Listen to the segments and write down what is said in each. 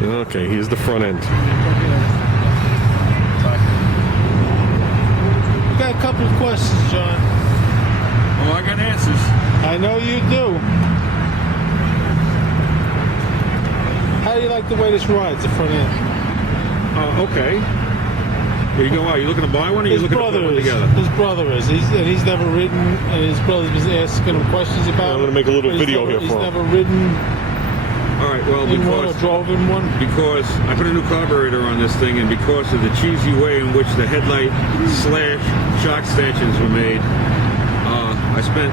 Okay, here's the front end. We got a couple of questions, John. Oh, I got answers. I know you do. How do you like the way this rides, the front end? Okay. Here you go. Are you looking to buy one, or are you looking to put one together? His brother is. He's never ridden, and his brother's been asking him questions about it. I'm going to make a little video here for him. He's never ridden All right. Well, in one or drove in one. because I put a new carburetor on this thing, and because of the cheesy way in which the headlight / shock stanchions were made, I spent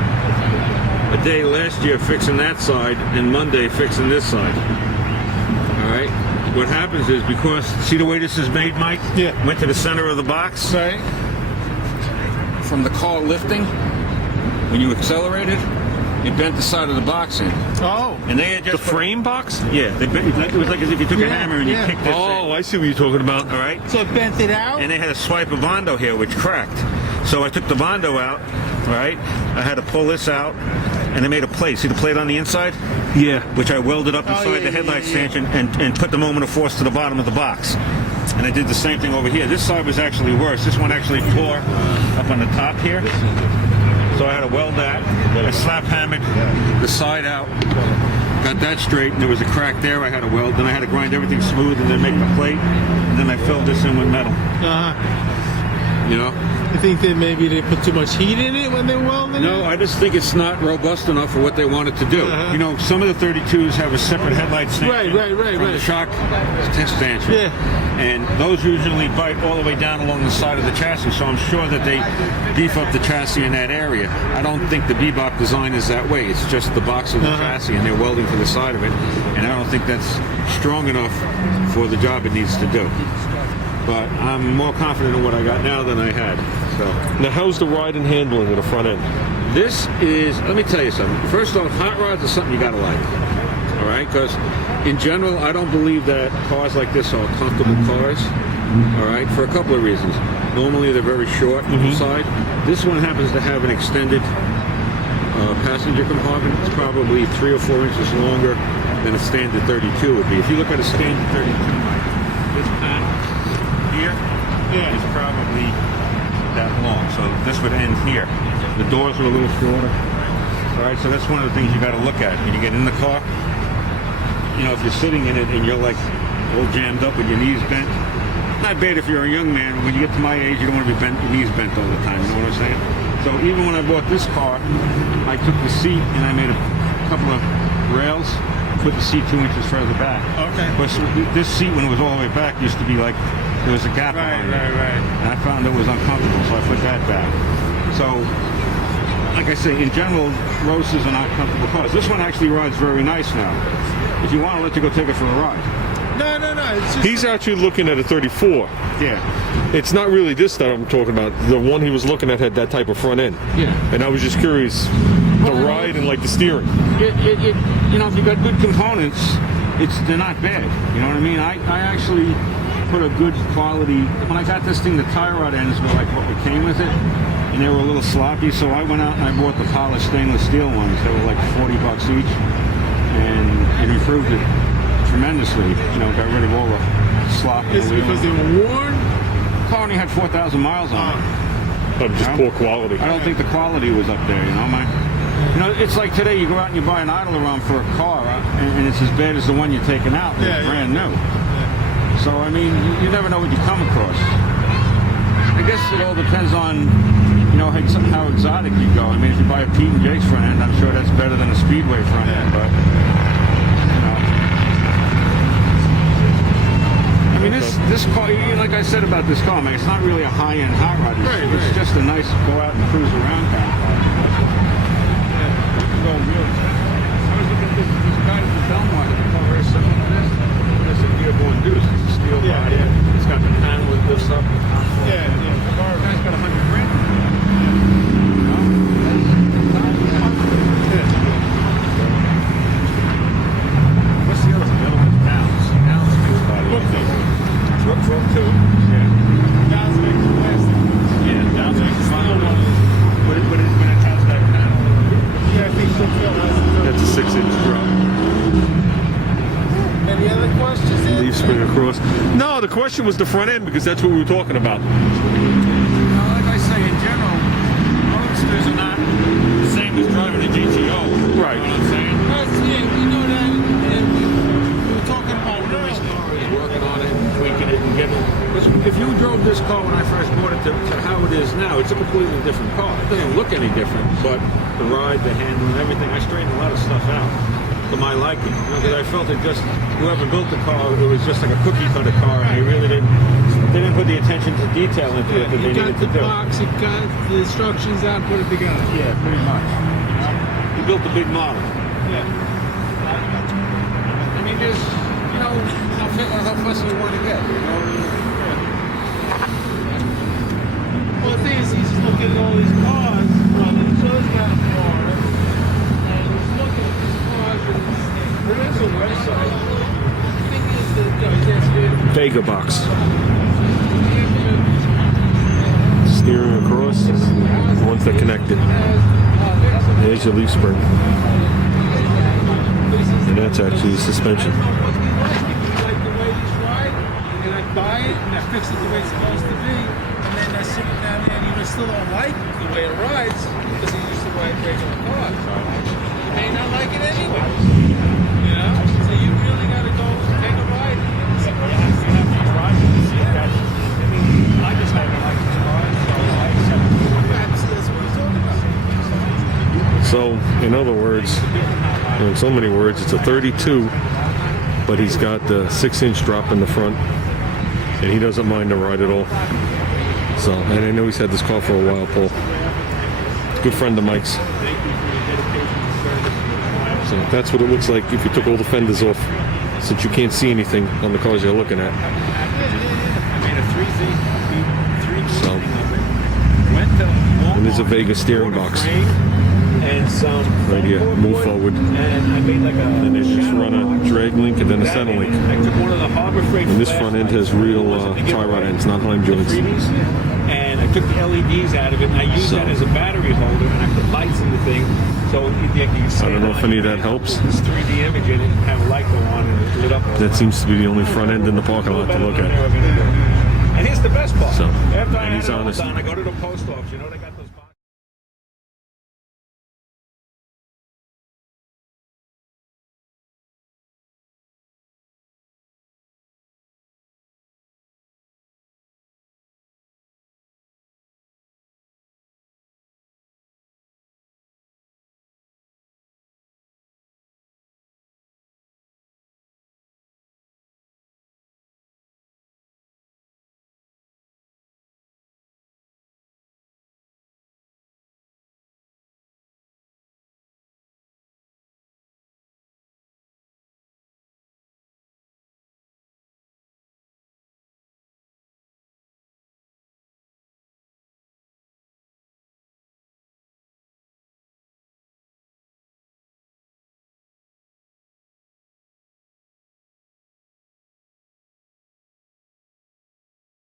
a day last year fixing that side and Monday fixing this side. All right. What happens is, because see the way this is made, Mike? Yeah. Went to the center of the box. Right. From the car lifting, when you accelerated, it bent the side of the box in. Oh. And they had just The frame box? Yeah, it was like as if you took a hammer and you kicked this Oh, in. I see what you're talking about. All right. So it bent it out? And they had a swipe of Bondo here, which cracked. So I took the Bondo out, right? I had to pull this out, and they made a plate. See the plate on the inside? Yeah. Which I welded up inside the headlight stanchion and put the moment of force to the bottom of the box. And I did the same thing over here. This side was actually worse. This one actually tore up on the top here. So I had to weld that. I slap hammered the side out. Got that straight, and there was a crack there I had to weld. Then I had to grind everything smooth and then make the plate. And then I filled this in with metal. You know? You think that maybe they put too much heat in it when they welded it? No, I just think it's not robust enough for what they wanted to do. You know, some of the 32s have a separate headlight stanchion from the shock stanchion. Yeah. And those usually bite all the way down along the side of the chassis, so I'm sure that they beef up the chassis in that area. I don't think the Bebop design is that way. It's just the box of the chassis, and they're welding for the side of it. And I don't think that's strong enough for the job it needs to do. But I'm more confident in what I got now than I had. So Now, how's the ride and handling of the front end? this is, let me tell you something. First off, hot rods are something you gotta like. All right, because in general, I don't believe that cars like this are comfortable cars. All right, for a couple of reasons. Normally, they're very short inside. This one happens to have an extended passenger compartment. It's probably 3 or 4 inches longer than a standard 32 would be. If you look at a standard 32, this panel here is probably that long. So this would end here. The doors are a little shorter. All right, so that's one of the things you got to look at when you get in the car. You know, if you're sitting in it and you're like all jammed up with your knees bent, not bad if you're a young man. When you get to my age, you don't want to be bent, your knees bent all the time. You know what I'm saying? So even when I bought this car, I took the seat and I made a couple of rails, put the seat 2 inches further back. Okay. But this seat, when it was all the way back, used to be like there was a gap behind it. And I found it was uncomfortable, so I put that back. So, like I say, in general, Roadsters are not comfortable cars. This one actually rides very nice now. If you want, I'll let you go take it for a ride. No. It's just He's actually looking at a 34. Yeah. It's not really this that I'm talking about. The one he was looking at had that type of front end. Yeah. And I was just curious, the ride and like the steering. You know, if you got good components, they're not bad. You know what I mean? I actually put a good quality. When I got this thing, the tie rod ends were like what came with it, and they were a little sloppy. So I went out and I bought the polished stainless steel ones. They were like $40 each, and it improved it tremendously. You know, got rid of all the slop. It's because they were worn. The car only had 4,000 miles on it. But just poor quality. I don't think the quality was up there, you know, You know, it's like today you go out and you buy an idle around for a car, and it's as bad as the one you're taking out. It's brand new. So, I mean, you never know what you come across. I guess it all depends on, you know, how exotic you go. I mean, if you buy a Pete and Jake's front end, I'm sure that's better than a Speedway front end, but, you know. I mean, this car, like I said about this car, man, it's not really a high-end hot rod. It's just a nice go out and cruise around kind of car. I was looking at this guy at the Belmont, the car very similar to this. It's a Dearborn Deuce. It's a steel body. It's got the panel that lifts up. Yeah. The guy's got 100 grand. What's the other one? Downs. Downs makes body. Brook too. Yeah. Downs makes plastic. Yeah, Downs makes final one. But it has that panel. Yeah, I think so. That's a 6-inch drop. leaf spring across. No, the question was the front end because that's what we were talking about. Like I say, in general, roadsters are not the same as driving a GTO. Right. You know what I'm saying? You know that, and we were talking about it earlier. Working on it, and tweaking it, and getting. Because if you drove this car when I first bought it to how it is now, it's a completely different car. It doesn't look any different, but the ride, the handling, everything, I straightened a lot of stuff out to my liking. You know, because I felt it just whoever built the car, it was just like a cookie cutter car, and they really didn't put the attention to detail into it that they You needed got to the do. box, you got the instructions out, put it together. Yeah, pretty much. You built the big model. Yeah. I mean, there's, you know, how fussy you want to get. You know? Well, the thing is, he's looking at all these cars running. He shows down in Florida, and he's looking at these cars and he's thinking, There is a website. the thing is that, you know, he can't steer. Vega box. Steering across. The ones that connected. There's your leaf spring. And that's actually the suspension. Like the way these ride, and I buy it and I fix it the way it's supposed to be, and then I sit down there and you still don't like the way it rides because he used to ride regular cars. You may not like it anyway. You know? So you really got to go take a ride. You have to try to see that. I mean, I just haven't liked the cars, so I accept it. That's what he's talking about. So, in other words, in so many words, it's a 32, but he's got the 6-inch drop in the front, and he doesn't mind the ride at all. So, and I know he's had this car for a while, Paul. Good friend of Mike's. So that's what it looks like if you took all the fenders off, since you can't see anything on the cars you're looking at. I made a 3D So, of it. Went to Walmart, and there's a Vega steering bought a box. frame and some Right here, foam move board, forward. and I made like a And then just shadow run a box. drag link and then a center link. I took one of the Harbor Freight And this flashlights, front end has real wasn't to give tie rod away, ends, not Heim the joints. freebies, and I took the LEDs out of it and I used So- that as a battery holder and I put lights in the thing so you can I don't know if any of that helps. This 3D image in it and have a light go on and it lit up. That seems to be the only front end in the parking lot to look at. And here's the best part. So, After I and had he's it all honest. done, I go to the post office. You know, they got those